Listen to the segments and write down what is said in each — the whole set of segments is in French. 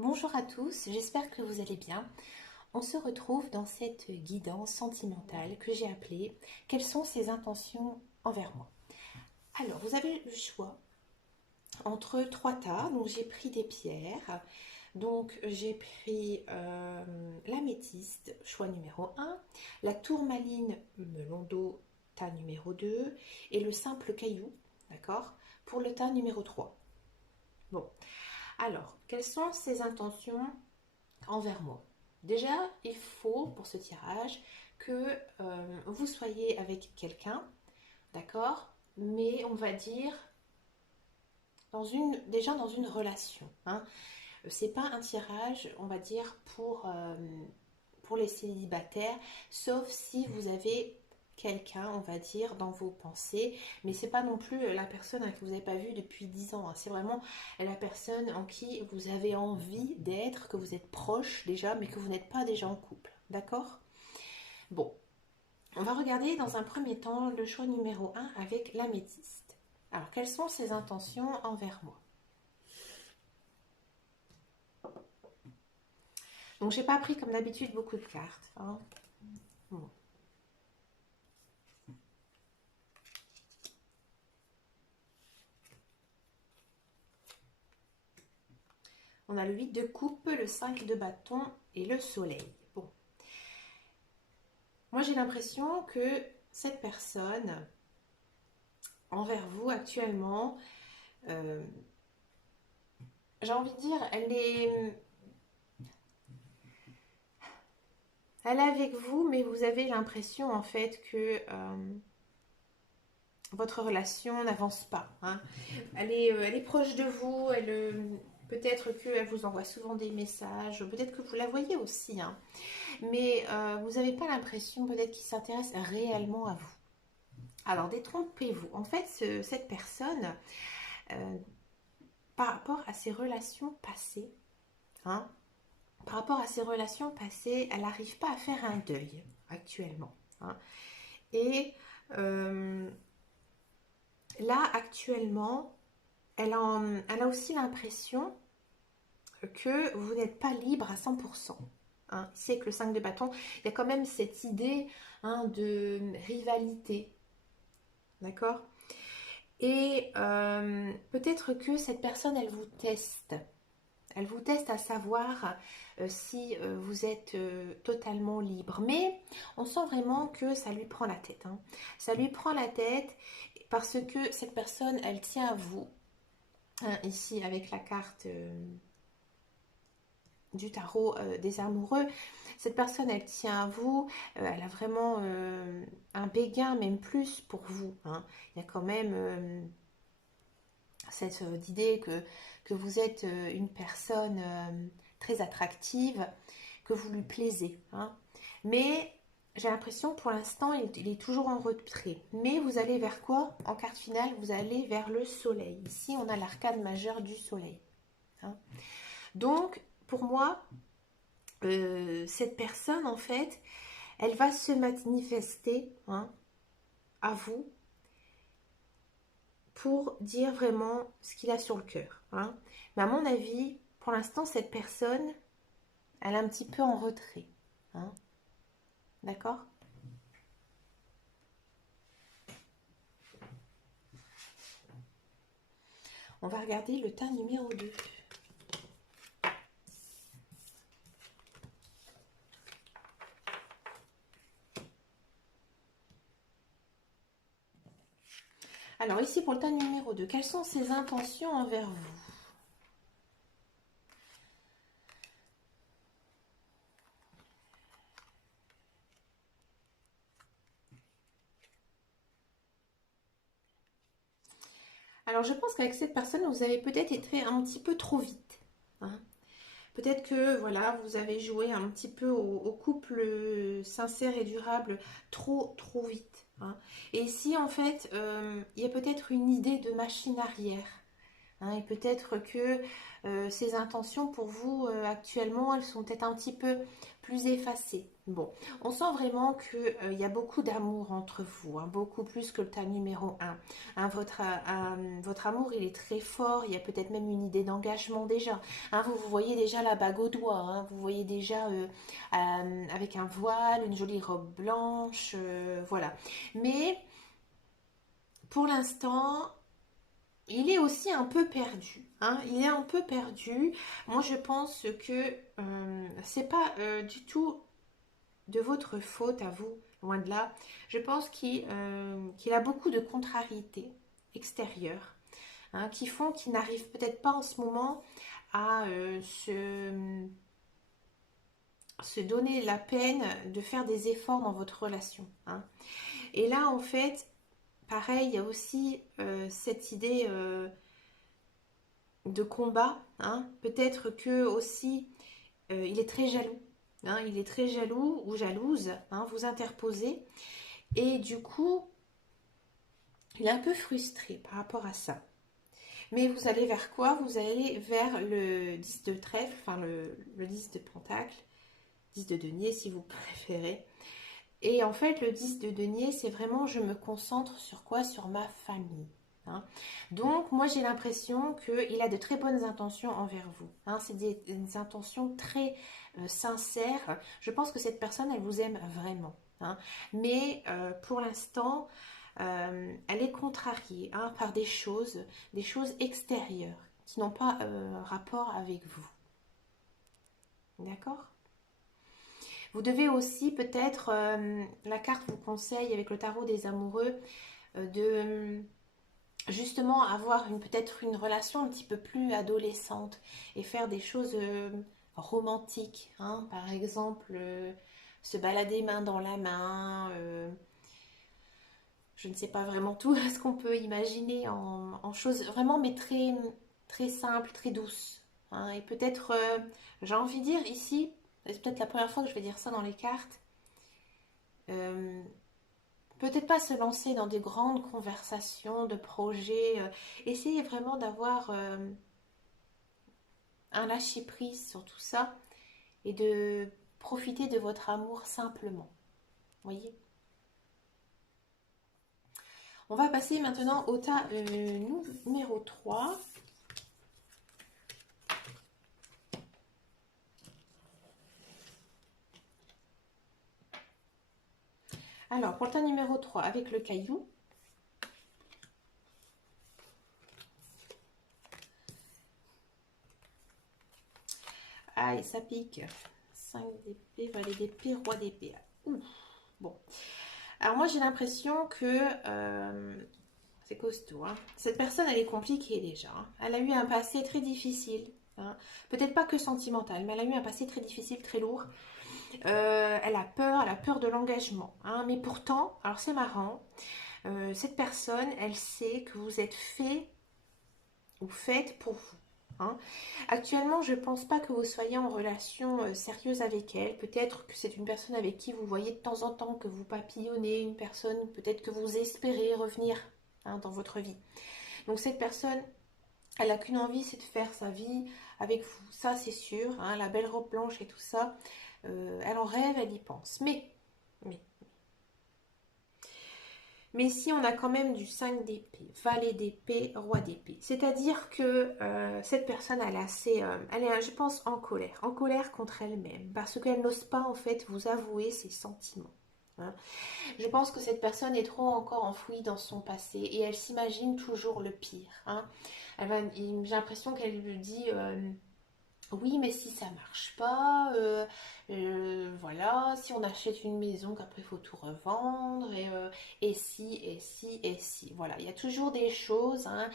Bonjour à tous, j'espère que vous allez bien. On se retrouve dans cette guidance sentimentale que j'ai appelée Quelles sont ses intentions envers moi? Alors, vous avez le choix entre trois tas. Donc, j'ai pris des pierres. Donc, j'ai pris l'améthyste, choix numéro un, la tourmaline melon d'eau, tas numéro 2, et le simple caillou, d'accord, pour le tas numéro 3. Bon, alors, quelles sont ses intentions envers moi? Déjà, il faut pour ce tirage que vous soyez avec quelqu'un, d'accord? Mais on va dire déjà dans une relation, hein. C'est pas un tirage, on va dire, pour les célibataires, sauf si vous avez quelqu'un, on va dire, dans vos pensées, mais c'est pas non plus la personne que vous n'avez pas vue depuis 10 ans, hein. C'est vraiment la personne en qui vous avez envie d'être, que vous êtes proche déjà, mais que vous n'êtes pas déjà en couple, d'accord? Bon, on va regarder dans un premier temps le choix numéro un avec l'améthyste. Alors, quelles sont ses intentions envers moi? Donc, j'ai pas pris comme d'habitude beaucoup de cartes, hein. Bon. On a le 8 de coupe, le 5 de bâton et le soleil. Bon, moi j'ai l'impression que cette personne, envers vous actuellement, euh, j'ai envie de dire, elle est avec vous, mais vous avez l'impression en fait que votre relation n'avance pas, hein. Elle est proche de vous, peut-être qu'elle vous envoie souvent des messages, peut-être que vous la voyez aussi, hein. Mais vous n'avez pas l'impression peut-être qu'il s'intéresse réellement à vous. Alors, détrompez-vous. En fait, cette personne, euh, par rapport à ses relations passées, hein, par rapport à ses relations passées, elle n'arrive pas à faire un deuil actuellement, hein. Et euh, là, actuellement, elle a aussi l'impression que vous n'êtes pas libre à 100%. Hein. Ici, avec le 5 de bâton, il y a quand même cette idée, hein, de rivalité. D'accord? Et peut-être que cette personne, elle vous teste. Elle vous teste à savoir si vous êtes totalement libre. Mais on sent vraiment que ça lui prend la tête, hein. Ça lui prend la tête parce que cette personne, elle tient à vous, hein. Ici, avec la carte du tarot des amoureux, cette personne, elle tient à vous. Elle a vraiment un béguin, même plus pour vous, hein. Il y a quand même cette idée que vous êtes une personne très attractive, que vous lui plaisez, hein. Mais j'ai l'impression pour l'instant il est toujours en retrait. Mais vous allez vers quoi? En carte finale, vous allez vers le soleil. Ici, on a l'arcane majeur du soleil, hein. Donc, pour moi, cette personne, en fait, elle va se manifester, hein, à vous pour dire vraiment ce qu'il a sur le cœur, hein. Mais à mon avis, pour l'instant, cette personne, elle est un petit peu en retrait, hein. D'accord? On va regarder le tas numéro 2. Alors ici, pour le tas numéro 2, quelles sont ses intentions envers vous? Alors je pense qu'avec cette personne, vous avez peut-être été un petit peu trop vite, hein. Peut-être que voilà, vous avez joué un petit peu au couple sincère et durable trop vite, hein. Et ici, en fait, il y a peut-être une idée de machine arrière, hein. Et peut-être que ces intentions pour vous actuellement, elles sont peut-être un petit peu plus effacé. Bon, on sent vraiment qu'il y a beaucoup d'amour entre vous, hein, beaucoup plus que le tas numéro un. Hein, votre amour, il est très fort, il y a peut-être même une idée d'engagement déjà. Hein, vous voyez déjà la bague au doigt, hein, vous voyez déjà avec un voile, une jolie robe blanche, voilà. Mais pour l'instant, il est aussi un peu perdu. Hein, il est un peu perdu. Moi, je pense que c'est pas du tout de votre faute à vous, loin de là. Je pense qu'il a beaucoup de contrariétés extérieures, hein, qui font qu'il n'arrive peut-être pas en ce moment à se donner la peine de faire des efforts dans votre relation. Hein. Et là, en fait, pareil, il y a aussi cette idée de combat. Hein. Peut-être que aussi, il est très jaloux. Hein, il est très jaloux ou jalouse, hein, vous interposez. Et du coup, il est un peu frustré par rapport à ça. Mais vous allez vers quoi? Vous allez vers le 10 de trèfle, enfin le 10 de pentacle, 10 de denier si vous préférez. Et en fait, le 10 de denier, c'est vraiment je me concentre sur quoi? Sur ma famille. Hein. Donc, moi, j'ai l'impression qu'il a de très bonnes intentions envers vous. Hein. C'est des intentions très sincères. Je pense que cette personne, elle vous aime vraiment. Hein. Mais pour l'instant, elle est contrariée, hein, par des choses extérieures qui n'ont pas rapport avec vous. D'accord? Vous devez aussi peut-être, la carte vous conseille avec le tarot des amoureux, de justement avoir peut-être une relation un petit peu plus adolescente et faire des choses romantiques. Hein, par exemple, se balader main dans la main. Je ne sais pas vraiment tout ce qu'on peut imaginer en choses vraiment, mais très, très simples, très douces. Hein, et peut-être, j'ai envie de dire ici, c'est peut-être la première fois que je vais dire ça dans les cartes, euh, peut-être pas se lancer dans des grandes conversations de projets, essayez vraiment d'avoir un lâcher-prise sur tout ça et de profiter de votre amour simplement. Voyez. On va passer maintenant au tas numéro 3. Alors, pour le tas numéro 3, avec le caillou, aïe, ça pique. 5 d'épée, valet d'épée, roi d'épée. Ouh, bon. Alors moi, j'ai l'impression que c'est costaud. Hein. Cette personne, elle est compliquée déjà. Hein. Elle a eu un passé très difficile. Hein. Peut-être pas que sentimental, mais elle a eu un passé très difficile, très lourd. Elle a peur de l'engagement. Hein. Mais pourtant, alors c'est marrant, cette personne, elle sait que vous êtes fait ou faite pour vous. Hein. Actuellement, je ne pense pas que vous soyez en relation sérieuse avec elle. Peut-être que c'est une personne avec qui vous voyez de temps en temps, que vous papillonnez, une personne peut-être que vous espérez revenir, hein, dans votre vie. Donc cette personne, elle n'a qu'une envie, c'est de faire sa vie avec vous. Ça, c'est sûr. Hein, la belle robe blanche et tout ça, elle en rêve, elle y pense. Mais Mais ici, on a quand même du 5 d'épée, valet d'épée, roi d'épée. C'est-à-dire que cette personne, elle est assez, elle est, je pense, en colère contre elle-même, parce qu'elle n'ose pas, en fait, vous avouer ses sentiments. Hein. Je pense que cette personne est trop encore enfouie dans son passé, et elle s'imagine toujours le pire. Hein. J'ai l'impression qu'elle lui dit... oui, mais si ça marche pas, voilà, si on achète une maison qu'après il faut tout revendre, et si, et si, et si. Voilà, il y a toujours des choses, hein,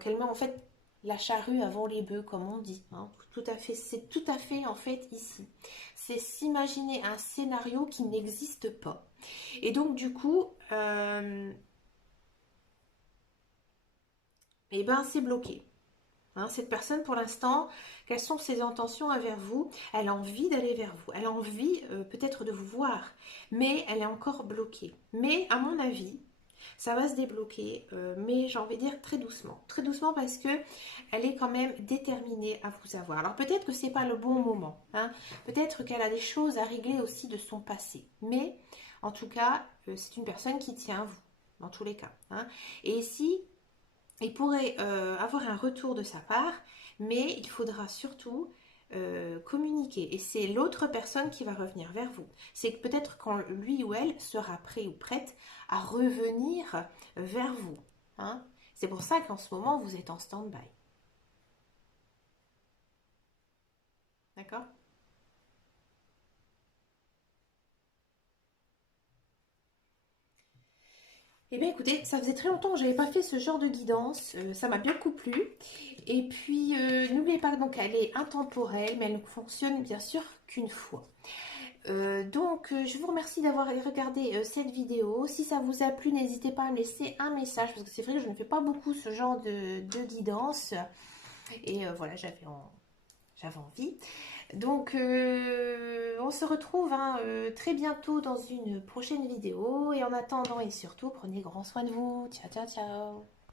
qu'elle met en fait la charrue avant les bœufs, comme on dit. Hein. Tout à fait, c'est tout à fait en fait ici. C'est s'imaginer un scénario qui n'existe pas. Et donc du coup, eh ben c'est bloqué. Hein, cette personne, pour l'instant, quelles sont ses intentions envers vous? Elle a envie d'aller vers vous. Elle a envie peut-être de vous voir. Mais elle est encore bloquée. Mais à mon avis, Ça va se débloquer, mais j'ai envie de dire très doucement parce que elle est quand même déterminée à vous avoir. Alors peut-être que c'est pas le bon moment, hein. Peut-être qu'elle a des choses à régler aussi de son passé, mais en tout cas, c'est une personne qui tient à vous, dans tous les cas, hein. Et ici, il pourrait avoir un retour de sa part, mais il faudra surtout communiquer. Et c'est l'autre personne qui va revenir vers vous. C'est peut-être quand lui ou elle sera prêt ou prête à revenir vers vous, hein. C'est pour ça qu'en ce moment, vous êtes en stand-by. D'accord? Eh bien écoutez, ça faisait très longtemps que je n'avais pas fait ce genre de guidance, ça m'a bien plu. Et puis n'oubliez pas donc elle est intemporelle, mais elle ne fonctionne bien sûr qu'une fois. Je vous remercie d'avoir regardé cette vidéo. Si ça vous a plu, n'hésitez pas à me laisser un message parce que c'est vrai que je ne fais pas beaucoup ce genre de guidance. Et voilà, j'avais envie. On se retrouve hein, très bientôt dans une prochaine vidéo. Et en attendant et surtout, prenez grand soin de vous. Ciao, ciao, ciao.